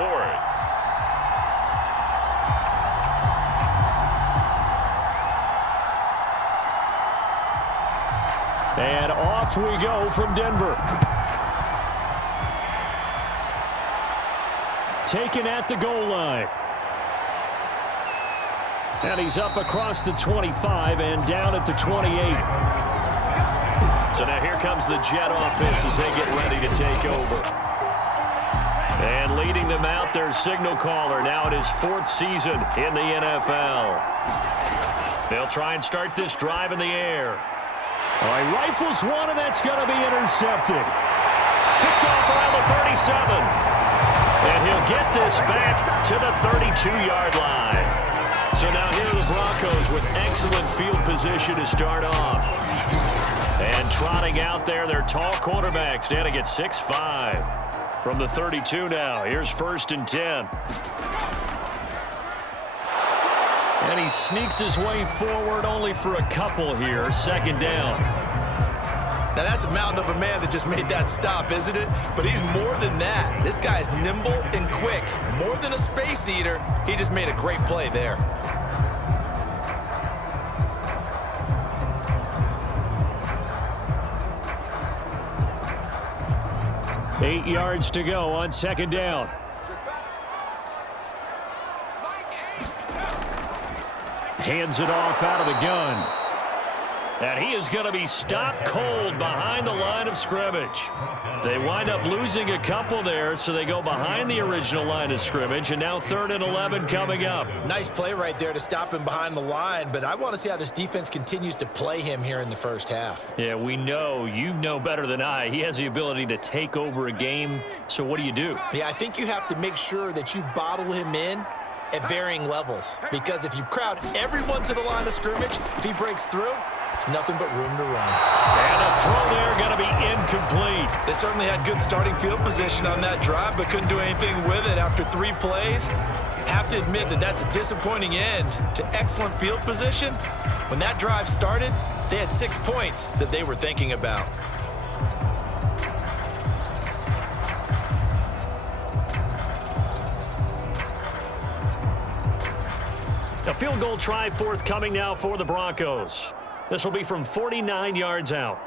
Sports. And off we go from Denver. Taken at the goal line. And he's up across the 25 and down at the 28. So now here comes the Jet offense as they get ready to take over. And leading them out, their signal caller, now in his 4th season in the NFL. They'll try and start this drive in the air. All right, rifles one, and that's going to be intercepted. Picked off around the 37. And he'll get this back to the 32-yard line. So now here are the Broncos with excellent field position to start off. And trotting out there, their tall quarterback standing at 6'5". From the 32 now, here's 1st and 10. And he sneaks his way forward only for a couple here. 2nd down. Now that's a mountain of a man that just made that stop, isn't it? But he's more than that. This guy is nimble and quick. More than a space eater, he just made a great play there. Eight yards to go on 2nd down. Hands it off out of the gun. And he is going to be stopped cold behind the line of scrimmage. They wind up losing a couple there, so they go behind the original line of scrimmage, and now 3rd and 11 coming up. Nice play right there to stop him behind the line, but I want to see how this defense continues to play him here in the first half. Yeah, we know, you know better than I, he has the ability to take over a game, so what do you do? Yeah, I think you have to make sure that you bottle him in at varying levels, because if you crowd everyone to the line of scrimmage, if he breaks through, it's nothing but room to run. And a throw there going to be incomplete. They certainly had good starting field position on that drive, but couldn't do anything with it after 3 plays. Have to admit that that's a disappointing end to excellent field position. When that drive started, they had 6 points that they were thinking about. A field goal try forthcoming now for the Broncos. This will be from 49 yards out.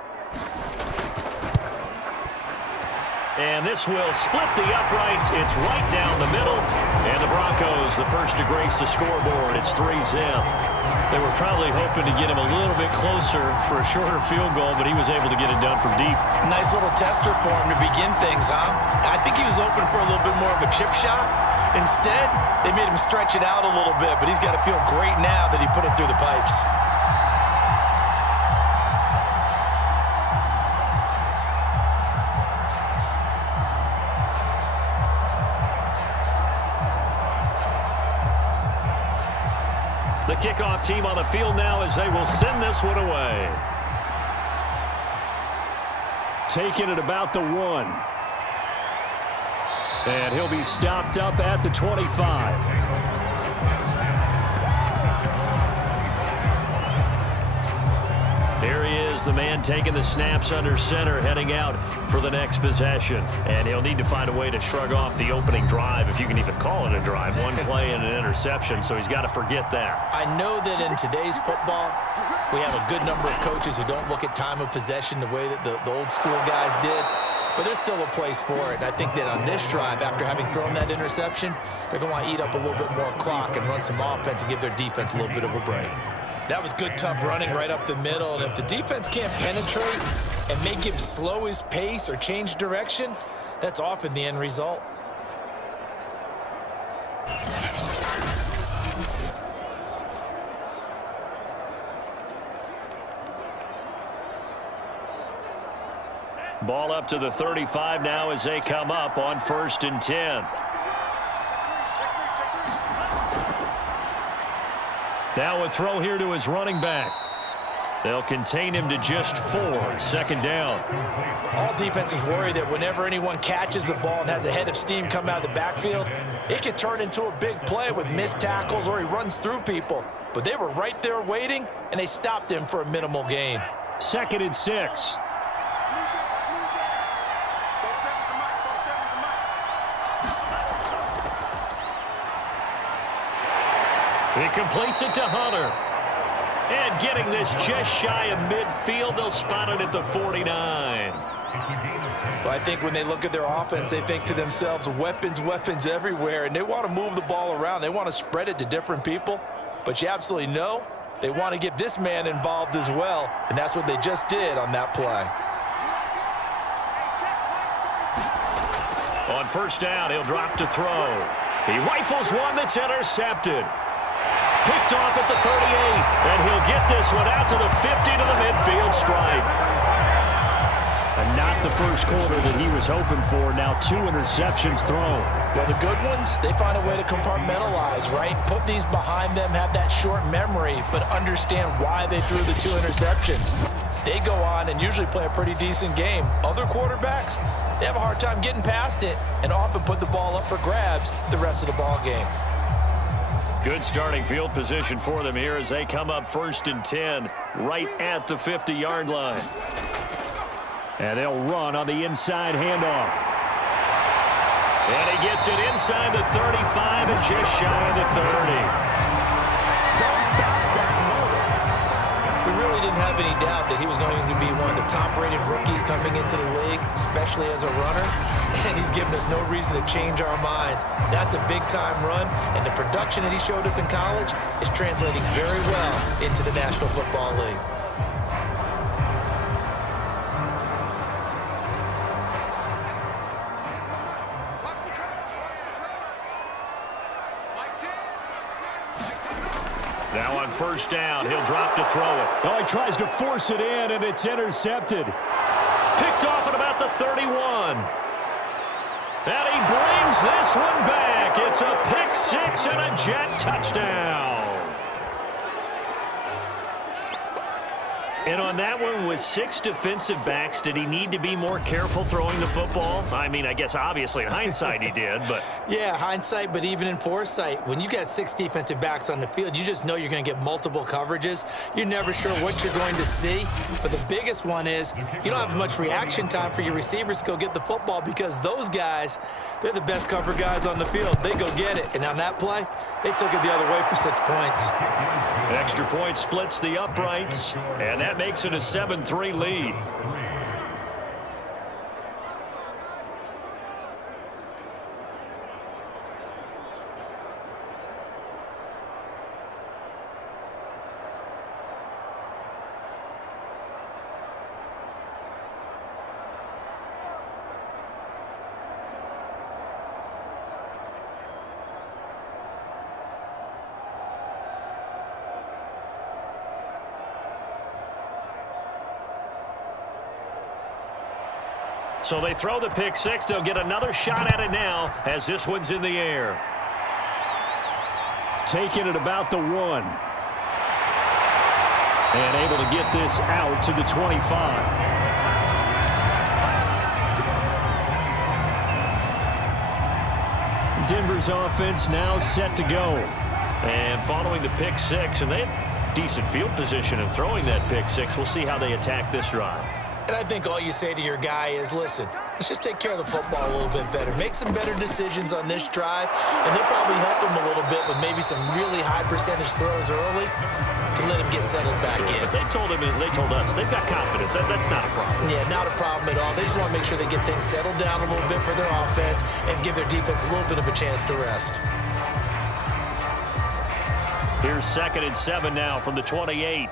And this will split the uprights. It's right down the middle. And the Broncos, the first to grace the scoreboard. It's 3-0. They were probably hoping to get him a little bit closer for a shorter field goal, but he was able to get it done from deep. Nice little tester for him to begin things, huh? I think he was hoping for a little bit more of a chip shot. Instead, they made him stretch it out a little bit, but he's got to feel great now that he put it through the pipes. The kickoff team on the field now as they will send this one away. Taking it about the 1. And he'll be stopped up at the 25. Here he is, the man taking the snaps under center, heading out for the next possession. And he'll need to find a way to shrug off the opening drive, if you can even call it a drive. One play and an interception, so he's got to forget that. I know that in today's football, we have a good number of coaches who don't look at time of possession the way that the old school guys did. But there's still a place for it. And I think that on this drive, after having thrown that interception, they're going to want to eat up a little bit more clock and run some offense and give their defense a little bit of a break. That was good, tough running right up the middle. And if the defense can't penetrate and make him slow his pace or change direction, that's often the end result. Ball up to the 35 now as they come up on 1st and 10. Now a throw here to his running back. They'll contain him to just 4. 2nd down. All defenses worry that whenever anyone catches the ball and has a head of steam come out of the backfield, it can turn into a big play with missed tackles or he runs through people. But they were right there waiting, and they stopped him for a minimal gain. 2nd and 6. He completes it to Hunter. And getting this just shy of midfield, they'll spot it at the 49. Well, I think when they look at their offense, they think to themselves, weapons, weapons everywhere, and they want to move the ball around. They want to spread it to different people, but you absolutely know they want to get this man involved as well, and that's what they just did on that play. On first down, he'll drop to throw. He rifles one that's intercepted. Picked off at the 38, and he'll get this one out to the 50 to the midfield stripe. And not the first quarter that he was hoping for. Now 2 interceptions thrown. Well, the good ones, they find a way to compartmentalize, right? Put these behind them, have that short memory, but understand why they threw the 2 interceptions. They go on and usually play a pretty decent game. Other quarterbacks, they have a hard time getting past it and often put the ball up for grabs the rest of the ball game. Good starting field position for them here as they come up 1st and 10 right at the 50-yard line. And they'll run on the inside handoff. And he gets it inside the 35 and just shy of the 30. We really didn't have any doubt that he was going to be one of the top-rated rookies coming into the league, especially as a runner. And he's given us no reason to change our minds. That's a big-time run, and the production that he showed us in college is translating very well into the National Football League. Now on first down, he'll drop to throw it. Oh, he tries to force it in, and it's intercepted. Picked off at about the 31. And he brings this one back. It's a pick six and a Jet touchdown. And on that one, with 6 defensive backs, did he need to be more careful throwing the football? I mean, I guess obviously in hindsight he did, but... Yeah, hindsight, but even in foresight, when you got 6 defensive backs on the field, you just know you're going to get multiple coverages. You're never sure what you're going to see. But the biggest one is you don't have much reaction time for your receivers to go get the football because those guys, they're the best cover guys on the field. They go get it. And on that play, they took it the other way for 6 points. Extra point splits the uprights, and that makes it a 7-3 lead. So they throw the pick six. They'll get another shot at it now as this one's in the air. Taking it about the 1. And able to get this out to the 25. Denver's offense now set to go. And following the pick six, and they have decent field position in throwing that pick six. We'll see how they attack this drive. And I think all you say to your guy is, listen, let's just take care of the football a little bit better. Make some better decisions on this drive, and they'll probably help him a little bit with maybe some really high percentage throws early to let him get settled back in. But they told him, and they told us, they've got confidence. That's not a problem. Yeah, not a problem at all. They just want to make sure they get things settled down a little bit for their offense and give their defense a little bit of a chance to rest. Here's 2nd and 7 now from the 28.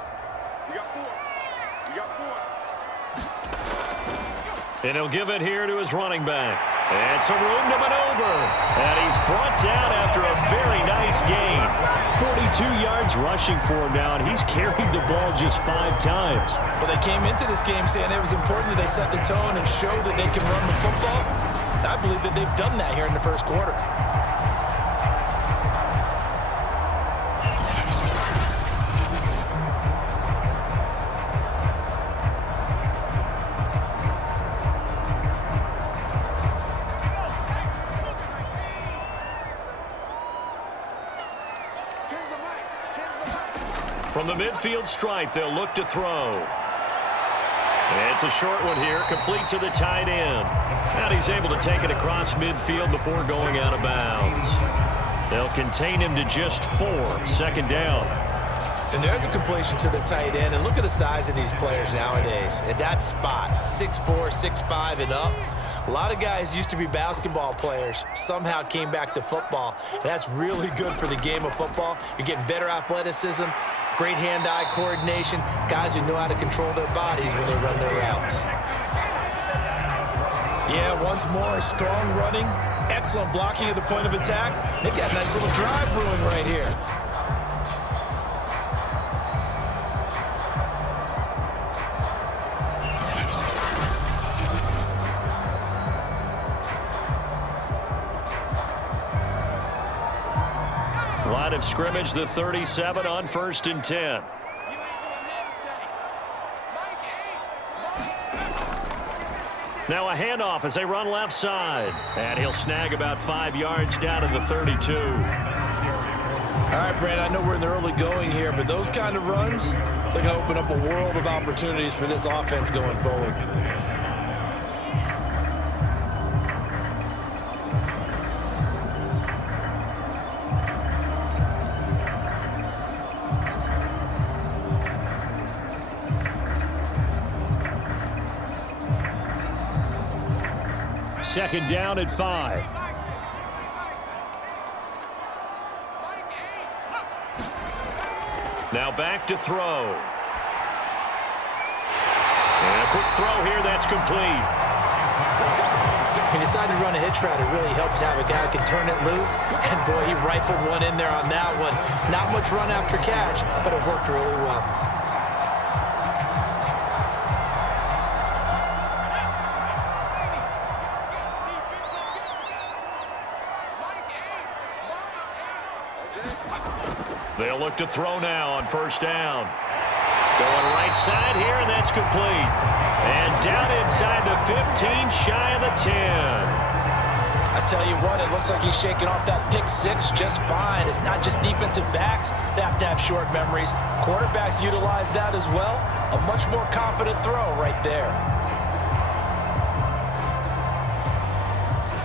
And he'll give it here to his running back. And some room to maneuver. And he's brought down after a very nice gain. 42 yards rushing for him now, and he's carried the ball just 5 times. Well, they came into this game saying it was important that they set the tone and show that they can run the football. And I believe that they've done that here in the first quarter. From the midfield stripe, they'll look to throw. And it's a short one here, complete to the tight end. And he's able to take it across midfield before going out of bounds. They'll contain him to just 4. Second down. And there's a completion to the tight end. And look at the size of these players nowadays. At that spot, 6'4", 6'5", and up. A lot of guys used to be basketball players, somehow came back to football. And that's really good for the game of football. You're getting better athleticism, great hand-eye coordination, guys who know how to control their bodies when they run their routes. Yeah, once more, strong running, excellent blocking at the point of attack. They've got a nice little drive brewing right here. Line of scrimmage, the 37 on 1st and 10. Now a handoff as they run left side. And he'll snag about 5 yards down to the 32. All right, Brent, I know we're in the early going here, but those kind of runs, they're going to open up a world of opportunities for this offense going forward. Second down at 5. Now back to throw. And a quick throw here, that's complete. He decided to run a hitch route. It really helps to have a guy who can turn it loose. And, boy, he rifled one in there on that one. Not much run after catch, but it worked really well. They'll look to throw now on 1st down. Going right side here, and that's complete. And down inside the 15, shy of the 10. I tell you what, it looks like he's shaking off that pick 6 just fine. It's not just defensive backs that have to have short memories. Quarterbacks utilize that as well. A much more confident throw right there.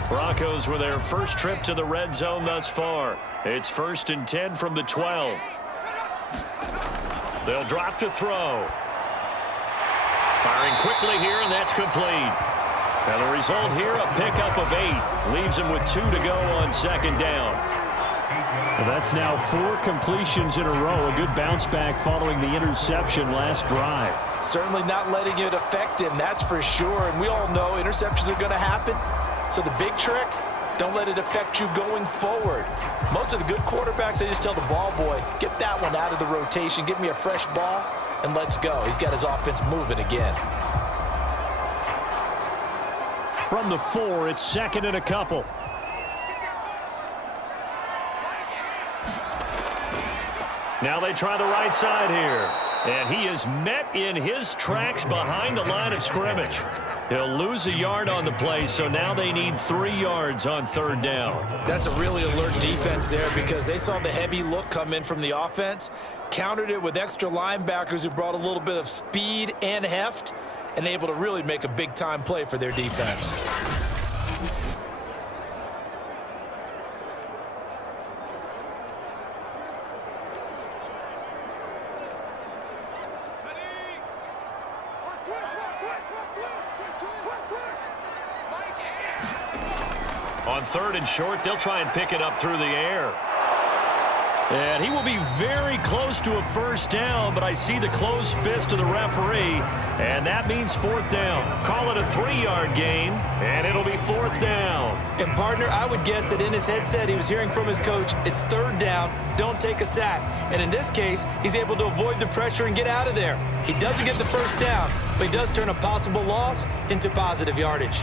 Broncos with their first trip to the red zone thus far. It's 1st and 10 from the 12. They'll drop to throw. Firing quickly here, and that's complete. And the result here, a pickup of 8. Leaves him with 2 to go on 2nd down. Well, that's now 4 completions in a row. A good bounce back following the interception last drive. Certainly not letting it affect him, that's for sure. And we all know interceptions are going to happen. So the big trick, don't let it affect you going forward. Most of the good quarterbacks, they just tell the ball boy, get that one out of the rotation, give me a fresh ball, and let's go. He's got his offense moving again. From the 4, it's 2nd and a couple. Now they try the right side here. And he is met in his tracks behind the line of scrimmage. He'll lose a yard on the play, so now they need 3 yards on 3rd down. That's a really alert defense there because they saw the heavy look come in from the offense, countered it with extra linebackers who brought a little bit of speed and heft, and able to really make a big-time play for their defense. On 3rd and short, they'll try and pick it up through the air. And he will be very close to a 1st down, but I see the closed fist of the referee, and that means 4th down. Call it a 3-yard gain, and it'll be 4th down. And, partner, I would guess that in his headset he was hearing from his coach, it's 3rd down, don't take a sack. And in this case, he's able to avoid the pressure and get out of there. He doesn't get the 1st down, but he does turn a possible loss into positive yardage.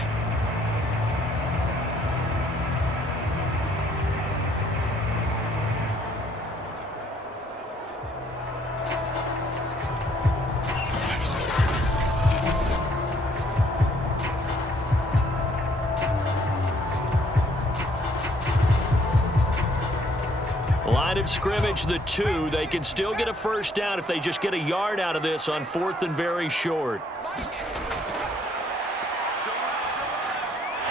Line of scrimmage, the 2. They can still get a 1st down if they just get a yard out of this on 4th and very short. And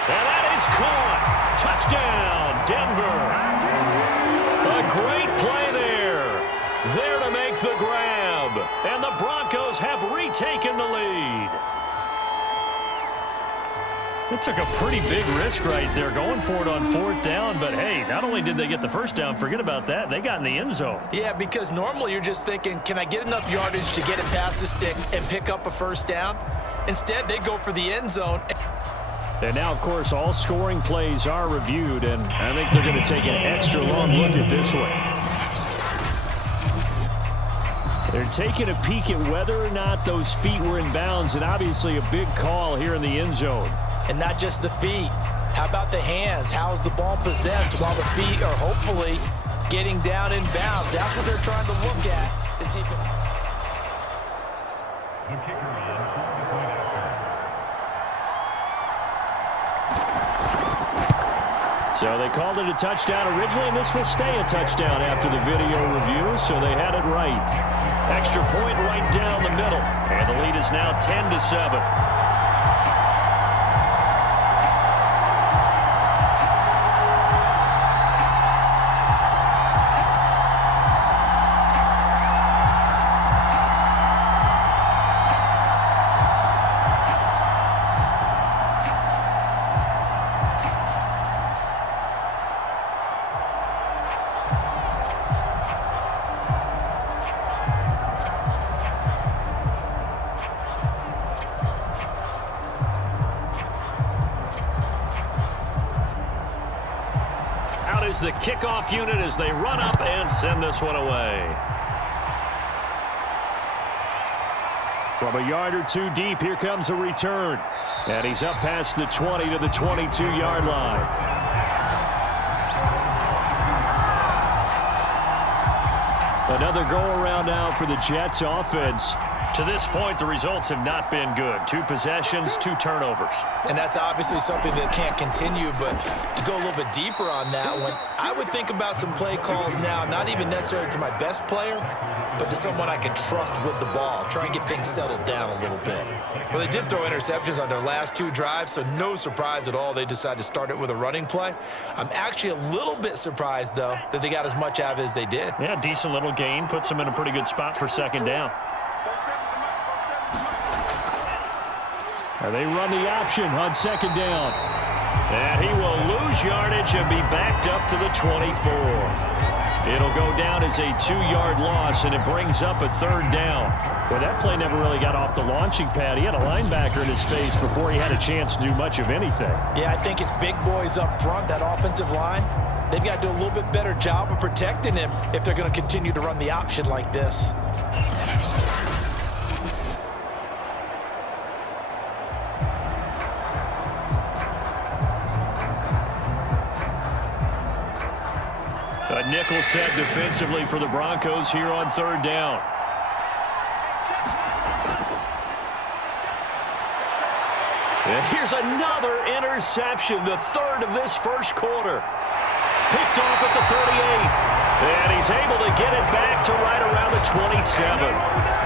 that is caught. Touchdown, Denver. There to make the grab. And the Broncos have retaken the lead. It took a pretty big risk right there going for it on 4th down. But, hey, not only did they get the first down, forget about that, they got in the end zone. Yeah, because normally you're just thinking, can I get enough yardage to get it past the sticks and pick up a first down? Instead, they go for the end zone. And now, of course, all scoring plays are reviewed, and I think they're going to take an extra long look at this one. They're taking a peek at whether or not those feet were in bounds, and obviously a big call here in the end zone. And not just the feet. How about the hands? How is the ball possessed while the feet are hopefully getting down in bounds? That's what they're trying to look at to see if So they called it a touchdown originally, and this will stay a touchdown after the video review, so they had it right. Extra point right down the middle. And the lead is now 10-7. The kickoff unit as they run up and send this one away. From a yard or two deep, here comes a return. And he's up past the 20 to the 22-yard line. Another go-around now for the Jets offense. To this point, the results have not been good. 2 possessions, 2 turnovers. And that's obviously something that can't continue, but to go a little bit deeper on that one, I would think about some play calls now, not even necessarily to my best player, but to someone I can trust with the ball. Try and get things settled down a little bit. Well, they did throw interceptions on their last 2 drives, so no surprise at all they decided to start it with a running play. I'm actually a little bit surprised, though, that they got as much out of it as they did. Yeah, decent little gain. Puts them in a pretty good spot for 2nd down. They run the option on 2nd down. And he will lose yardage and be backed up to the 24. It'll go down as a 2-yard loss, and it brings up a 3rd down. Well, that play never really got off the launching pad. He had a linebacker in his face before he had a chance to do much of anything. Yeah, I think it's big boys up front, that offensive line. They've got to do a little bit better job of protecting him if they're going to continue to run the option like this. A nickel set defensively for the Broncos here on 3rd down. And here's another interception, the 3rd of this first quarter. Picked off at the 38. And he's able to get it back to right around the 27.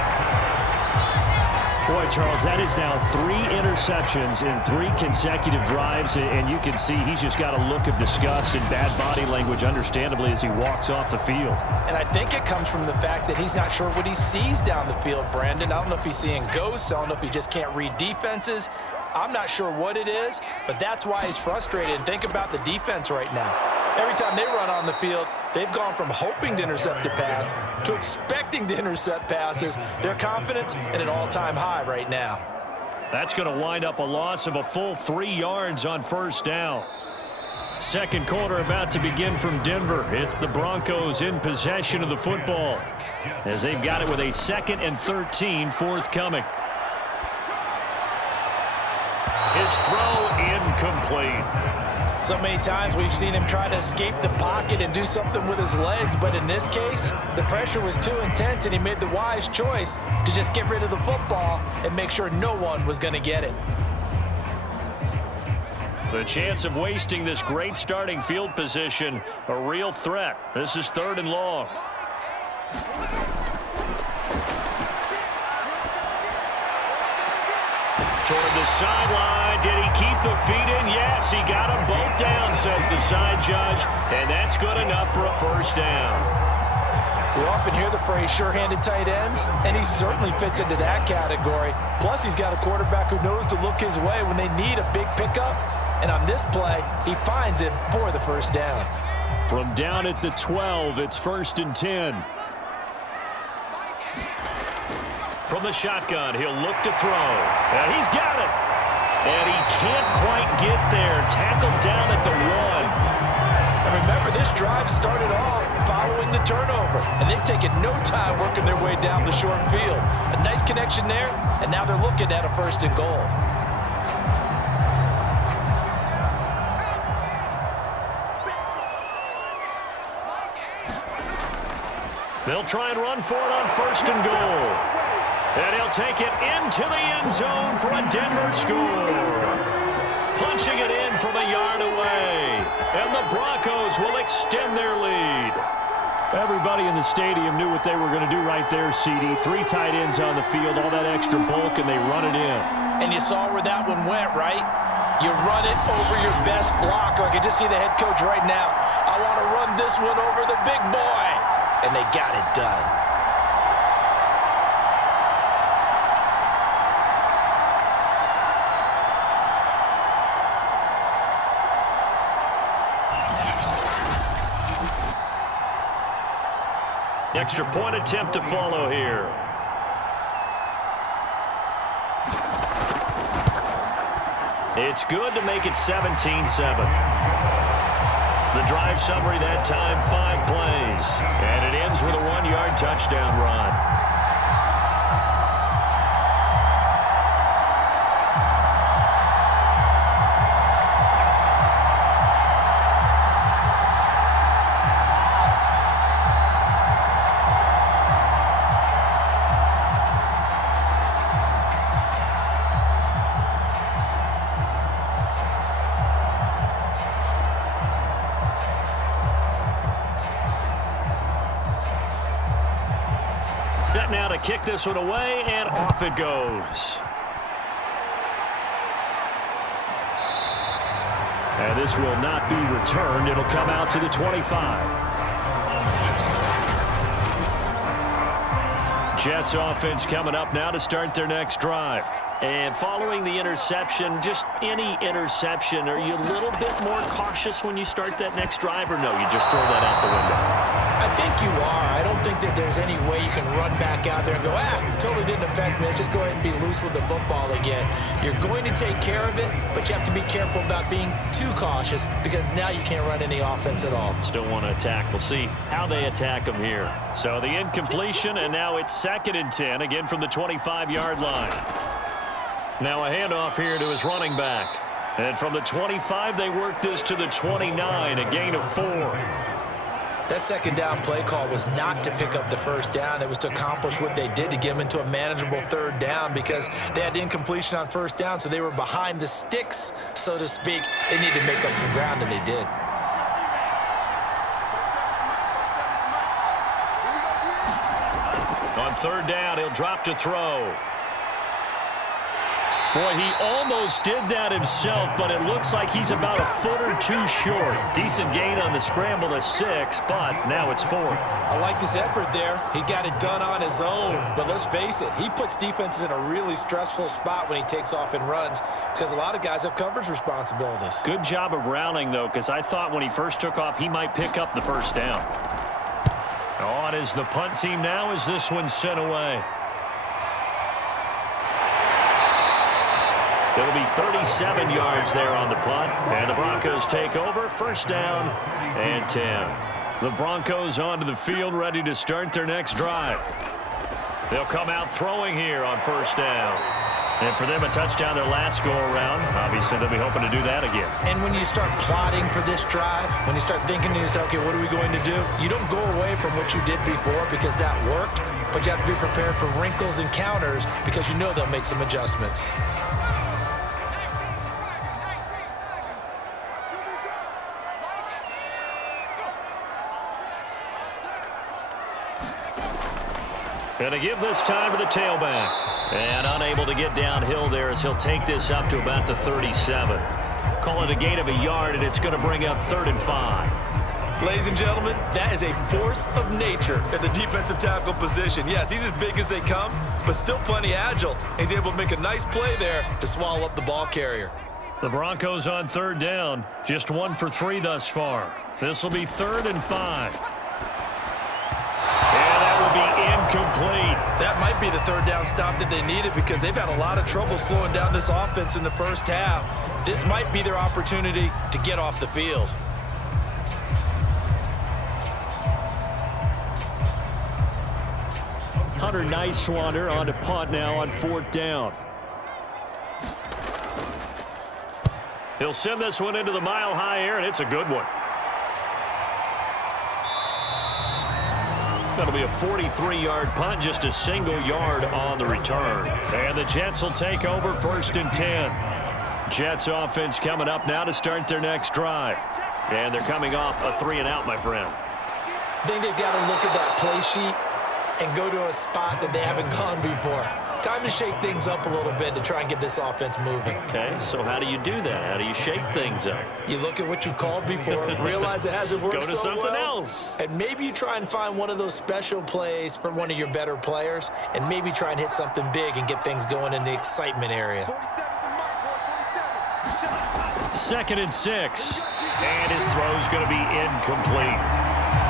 Boy, Charles, that is now 3 interceptions in 3 consecutive drives, and you can see he's just got a look of disgust and bad body language, understandably, as he walks off the field. And I think it comes from the fact that he's not sure what he sees down the field, Brandon. I don't know if he's seeing ghosts. I don't know if he just can't read defenses. I'm not sure what it is, but that's why he's frustrated. And think about the defense right now. Every time they run on the field, they've gone from hoping to intercept a pass to expecting to intercept passes. Their confidence at an all-time high right now. That's going to wind up a loss of a full 3 yards on 1st down. 2nd quarter about to begin from Denver. It's the Broncos in possession of the football as they've got it with a 2nd and 13 forthcoming. His throw incomplete. So many times we've seen him try to escape the pocket and do something with his legs, but in this case, the pressure was too intense and he made the wise choice to just get rid of the football and make sure no one was going to get it. The chance of wasting this great starting field position, a real threat. This is 3rd and long. Toward the sideline. Did he keep the feet in? Yes, he got them both down, says the side judge. And that's good enough for a 1st down. We often hear the phrase sure-handed tight ends, and he certainly fits into that category. Plus, he's got a quarterback who knows to look his way when they need a big pickup. And on this play, he finds him for the first down. From down at the 12, it's 1st and 10. From the shotgun, he'll look to throw. And he's got it. And he can't quite get there. Tackled down at the 1. And remember, this drive started off following the turnover. And they've taken no time working their way down the short field. A nice connection there, and now they're looking at a 1st and goal. They'll try and run for it on 1st and goal. And he'll take it into the end zone for a Denver score. Punching it in from a yard away. And the Broncos will extend their lead. Everybody in the stadium knew what they were going to do right there, CD. 3 tight ends on the field, all that extra bulk, and they run it in. And you saw where that one went, right? You run it over your best blocker. I can just see the head coach right now. I want to run this one over the big boy. And they got it done. Extra point attempt to follow here. It's good to make it 17-7. The drive summary that time, 5 plays. And it ends with a 1-yard touchdown run. Set now to kick this one away, and off it goes. And this will not be returned. It'll come out to the 25. Jets offense coming up now to start their next drive. And following the interception, just any interception, are you a little bit more cautious when you start that next drive, or no, you just throw that out the window? I think you are. I don't think that there's any way you can run back out there and go, totally didn't affect me. Let's just go ahead and be loose with the football again. You're going to take care of it, but you have to be careful about being too cautious because now you can't run any offense at all. Still want to attack. We'll see how they attack them here. So the incompletion, and now it's 2nd and 10, again from the 25-yard line. Now a handoff here to his running back. And from the 25, they work this to the 29, a gain of 4. That 2nd down play call was not to pick up the 1st down. It was to accomplish what they did to get them into a manageable 3rd down because they had incompletion on 1st down, so they were behind the sticks, so to speak. They needed to make up some ground, and they did. On 3rd down, he'll drop to throw. Boy, he almost did that himself, but it looks like he's about a foot or 2 short. Decent gain on the scramble to 6, but now it's 4th. I like this effort there. He got it done on his own, but let's face it, he puts defenses in a really stressful spot when he takes off and runs because a lot of guys have coverage responsibilities. Good job of rallying, though, because I thought when he first took off, he might pick up the 1st down. On is the punt team now as this one's sent away. There'll be 37 yards there on the punt, and the Broncos take over, 1st down and 10. The Broncos onto the field, ready to start their next drive. They'll come out throwing here on 1st down. And for them, a touchdown their last go-around. Obviously, they'll be hoping to do that again. And when you start plotting for this drive, when you start thinking to yourself, okay, what are we going to do? You don't go away from what you did before because that worked, but you have to be prepared for wrinkles and counters because you know they'll make some adjustments. Going to give this time to the tailback. And unable to get downhill there as he'll take this up to about the 37. Call it a gain of a yard, and it's going to bring up 3rd and 5. Ladies and gentlemen, that is a force of nature at the defensive tackle position. Yes, he's as big as they come, but still plenty agile. He's able to make a nice play there to swallow up the ball carrier. The Broncos on third down, just 1 for 3 thus far. This will be 3rd and 5. And that will be incomplete. That might be the third down stop that they needed because they've had a lot of trouble slowing down this offense in the first half. This might be their opportunity to get off the field. Hunter Nicewander on to punt now on 4th down. He'll send this one into the mile-high air, and it's a good one. That'll be a 43-yard punt, just a single yard on the return. And the Jets will take over 1st and 10. Jets offense coming up now to start their next drive. And they're coming off a 3-and-out, my friend. I think they've got to look at that play sheet and go to a spot that they haven't gone before. Time to shake things up a little bit to try and get this offense moving. Okay, so how do you do that? How do you shake things up? You look at what you've called before, realize it hasn't worked so well. Go to something else. And maybe you try and find one of those special plays from one of your better players, and maybe try and hit something big and get things going in the excitement area. 2nd and 6. And his throw's going to be incomplete.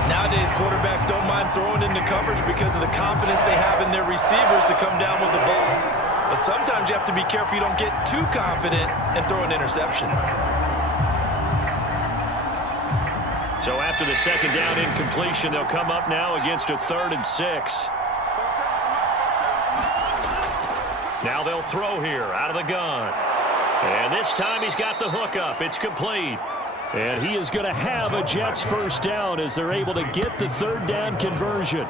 Nowadays, quarterbacks don't mind throwing into coverage because of the confidence they have in their receivers to come down with the ball. But sometimes you have to be careful you don't get too confident and throw an interception. So after the 2nd down incompletion, they'll come up now against a 3rd and 6. Now they'll throw here out of the gun. And this time he's got the hook up. It's complete. And he is going to have a Jets 1st down as they're able to get the 3rd down conversion.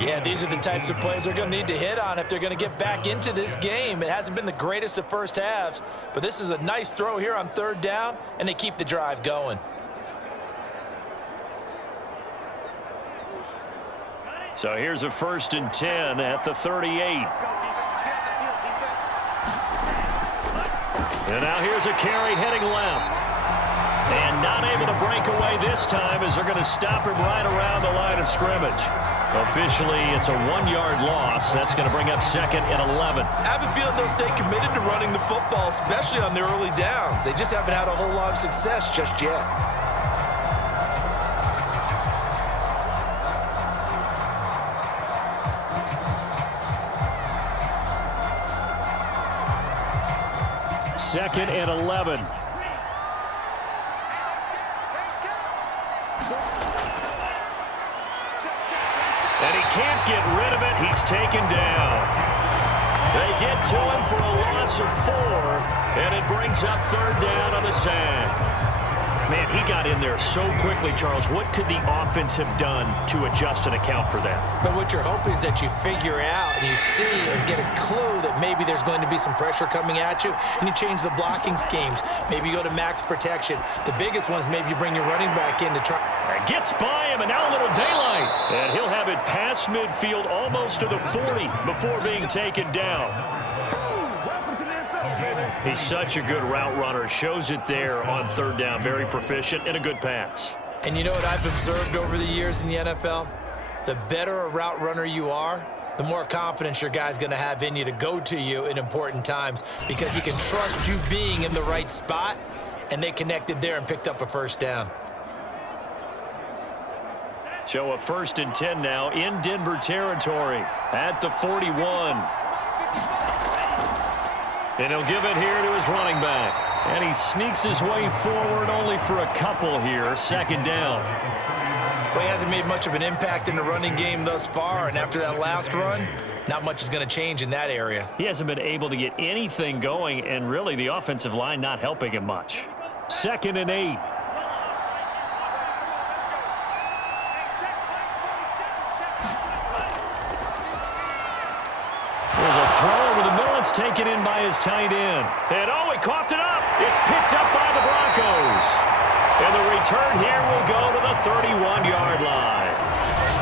Yeah, these are the types of plays they're going to need to hit on if they're going to get back into this game. It hasn't been the greatest of first halves, but this is a nice throw here on 3rd down, and they keep the drive going. So here's a 1st and 10 at the 38. And now here's a carry heading left. And not able to break away this time as they're going to stop him right around the line of scrimmage. Officially, it's a 1-yard loss. That's going to bring up 2nd and 11. I have a feeling they'll stay committed to running the football, especially on their early downs. They just haven't had a whole lot of success just yet. Second and 11. And he can't get rid of it. He's taken down. They get to him for a loss of 4, and it brings up 3rd down on the sack. Man, he got in there so quickly, Charles. What could the offense have done to adjust and account for that? But what you're hoping is that you figure out and you see and get a clue that maybe there's going to be some pressure coming at you, and you change the blocking schemes. Maybe you go to max protection. The biggest one is maybe you bring your running back in to try. Gets by him, and now a little daylight. And he'll have it past midfield almost to the 40 before being taken down. He's such a good route runner. Shows it there on 3rd down. Very proficient and a good pass. And you know what I've observed over the years in the NFL? The better a route runner you are, the more confidence your guy's going to have in you to go to you in important times because he can trust you being in the right spot, and they connected there and picked up a 1st down. So a 1st and 10 now in Denver territory at the 41. And he'll give it here to his running back. And he sneaks his way forward only for a couple here. 2nd down. Well, he hasn't made much of an impact in the running game thus far, and after that last run, not much is going to change in that area. He hasn't been able to get anything going, and really the offensive line not helping him much. 2nd and 8. Throw over the middle. It's taken in by his tight end. And oh, he coughed it up. It's picked up by the Broncos. And the return here will go to the 31-yard line.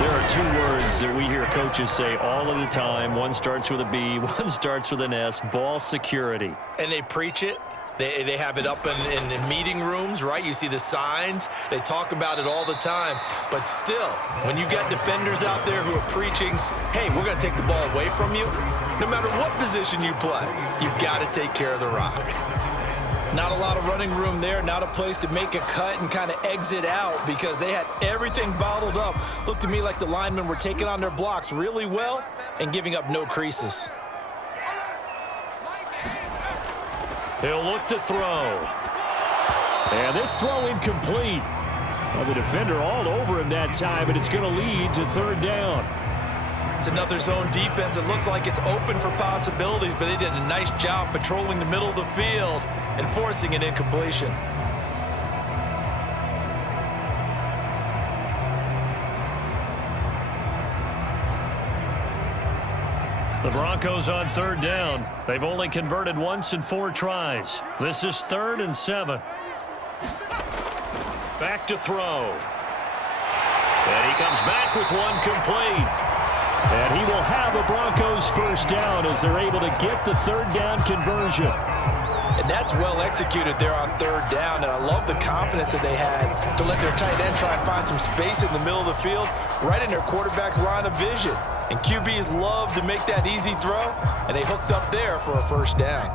There are 2 words that we hear coaches say all of the time. One starts with a B, one starts with an S. Ball security. And they preach it, They have it up in meeting rooms, right? You see the signs. They talk about it all the time. But still, when you got defenders out there who are preaching, hey, we're going to take the ball away from you, no matter what position you play, you've got to take care of the rock. Not a lot of running room there, not a place to make a cut and kind of exit out because they had everything bottled up. Looked to me like the linemen were taking on their blocks really well and giving up no creases. He'll look to throw. And this throw incomplete. Well, the defender all over him that time, and it's going to lead to third down. It's another zone defense. It looks like it's open for possibilities, but they did a nice job patrolling the middle of the field and forcing an incompletion. The Broncos on third down. They've only converted once in 4 tries. This is 3rd and 7. Back to throw. And he comes back with one complete. And he will have a Broncos first down as they're able to get the third down conversion. And that's well executed there on third down. And I love the confidence that they had to let their tight end try and find some space in the middle of the field, right in their quarterback's line of vision. And QBs love to make that easy throw, and they hooked up there for a first down.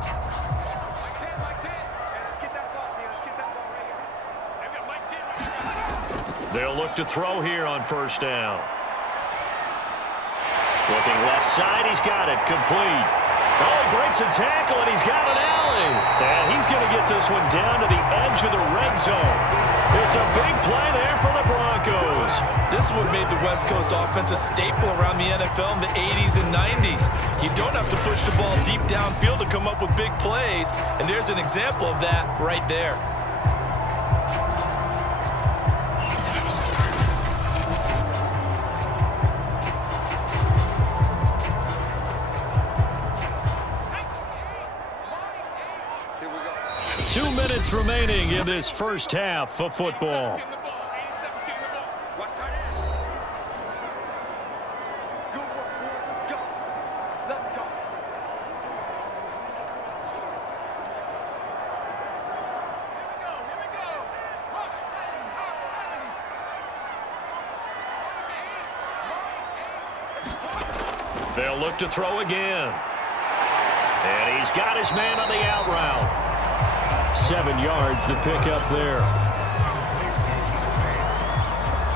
They'll look to throw here on first down. Looking left side, he's got it, complete. Oh, he breaks a tackle, and he's got an alley. And he's going to get this one down to the edge of the red zone. It's a big play there for the Broncos. This is what made the West Coast offense a staple around the NFL in the 80s and 90s. You don't have to push the ball deep downfield to come up with big plays, and there's an example of that right there. Two minutes remaining in this first half of football. They'll look to throw again. And he's got his man on the out route. 7 yards the pick up there.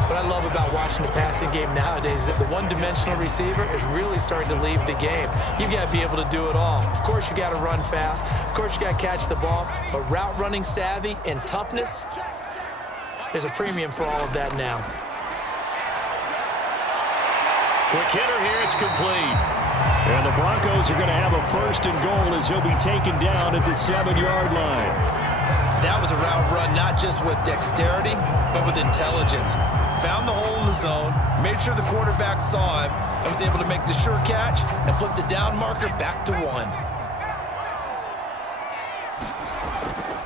What I love about watching the passing game nowadays is that the one-dimensional receiver is really starting to leave the game. You've got to be able to do it all. Of course, you got to run fast. Of course, you got to catch the ball. But route running savvy and toughness, there's a premium for all of that now. Quick hitter here, it's complete. And the Broncos are going to have a 1st and goal as he'll be taken down at the 7-yard line. That was a route run not just with dexterity, but with intelligence. Found the hole in the zone, made sure the quarterback saw him, and was able to make the sure catch and flip the down marker back to 1.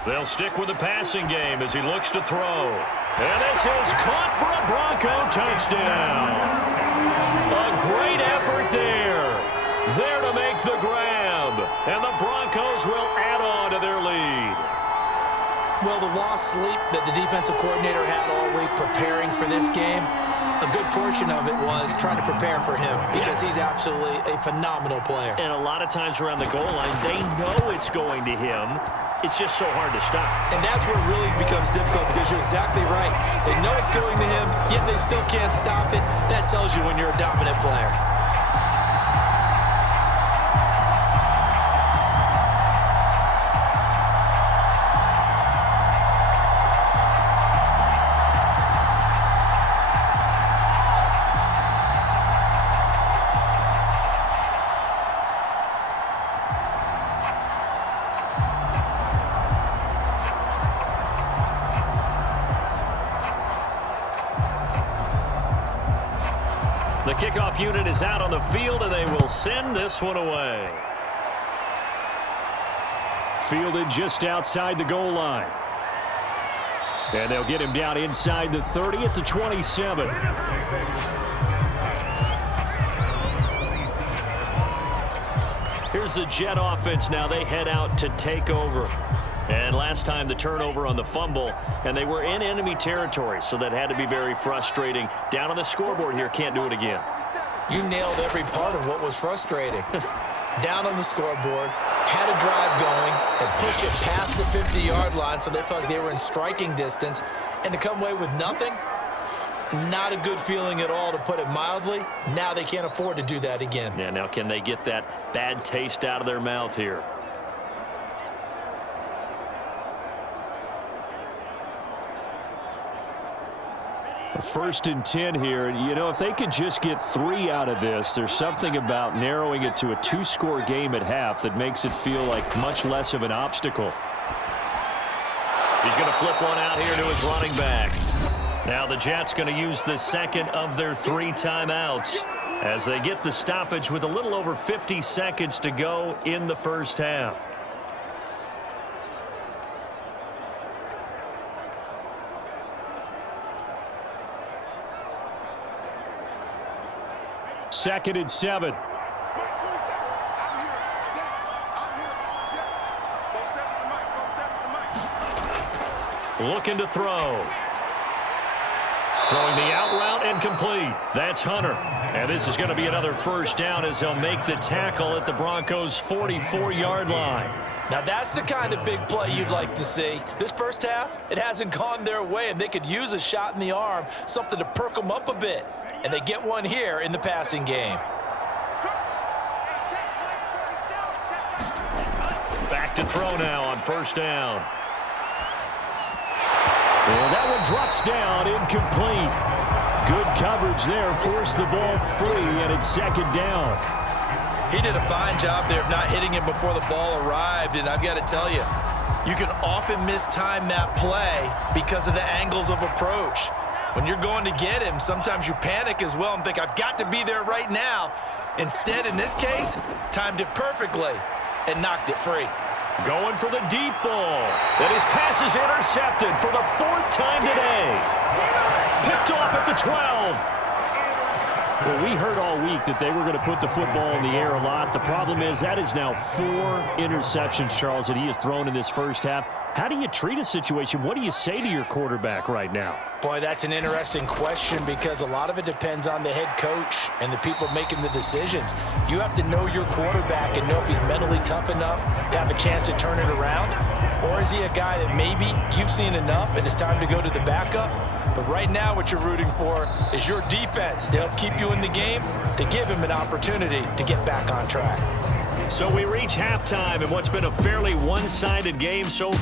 They'll stick with the passing game as he looks to throw. And this is caught for a Bronco touchdown. A great effort there. There to make the grab. And the Broncos will add on to their lead. Well, the lost sleep that the defensive coordinator had all week preparing for this game, a good portion of it was trying to prepare for him because he's absolutely a phenomenal player. And a lot of times around the goal line, they know it's going to him. It's just so hard to stop. And that's where it really becomes difficult because you're exactly right. They know it's going to him, yet they still can't stop it. That tells you when you're a dominant player. The kickoff unit is out on the field, and they will send this one away. Fielded just outside the goal line. And they'll get him down inside the 30 at the 27. Here's the Jet offense now. They head out to take over. last time the turnover on the fumble, and they were in enemy territory, so that had to be very frustrating. Down on the scoreboard here, can't do it again. You nailed every part of what was frustrating. Down on the scoreboard, had a drive going, and pushed it past the 50-yard line, so they felt like they were in striking distance, and to come away with nothing, not a good feeling at all, to put it mildly. Now they can't afford to do that again. Yeah, now can they get that bad taste out of their mouth here? First and 10 here. You know, if they could just get 3 out of this, there's something about narrowing it to a 2-score game at half that makes it feel like much less of an obstacle. He's going to flip one out here to his running back. Now the Jets going to use the second of their 3 timeouts as they get the stoppage with a little over 50 seconds to go in the first half. Second and 7. Looking to throw. Throwing the out route and complete. That's Hunter. And this is going to be another first down as they'll make the tackle at the Broncos' 44-yard line. Now that's the kind of big play you'd like to see. This first half, it hasn't gone their way, and they could use a shot in the arm, something to perk them up a bit. And they get one here in the passing game. Back to throw now on first down. And that one drops down, incomplete. Good coverage there, forced the ball free, and it's second down. He did a fine job there of not hitting him before the ball arrived, and I've got to tell you, you can often mistime that play because of the angles of approach. When you're going to get him, sometimes you panic as well and think, I've got to be there right now. Instead, in this case, timed it perfectly and knocked it free. Going for the deep ball. And his pass is intercepted for the 4th time today. Picked off at the 12. Well, we heard all week that they were going to put the football in the air a lot. The problem is that is now 4 interceptions, Charles, that he has thrown in this first half. How do you treat a situation? What do you say to your quarterback right now? Boy, that's an interesting question because a lot of it depends on the head coach and the people making the decisions. You have to know your quarterback and know if he's mentally tough enough to have a chance to turn it around. Or is he a guy that maybe you've seen enough and it's time to go to the backup? But right now what you're rooting for is your defense to help keep you in the game, to give him an opportunity to get back on track. So we reach halftime in what's been a fairly one-sided game so far.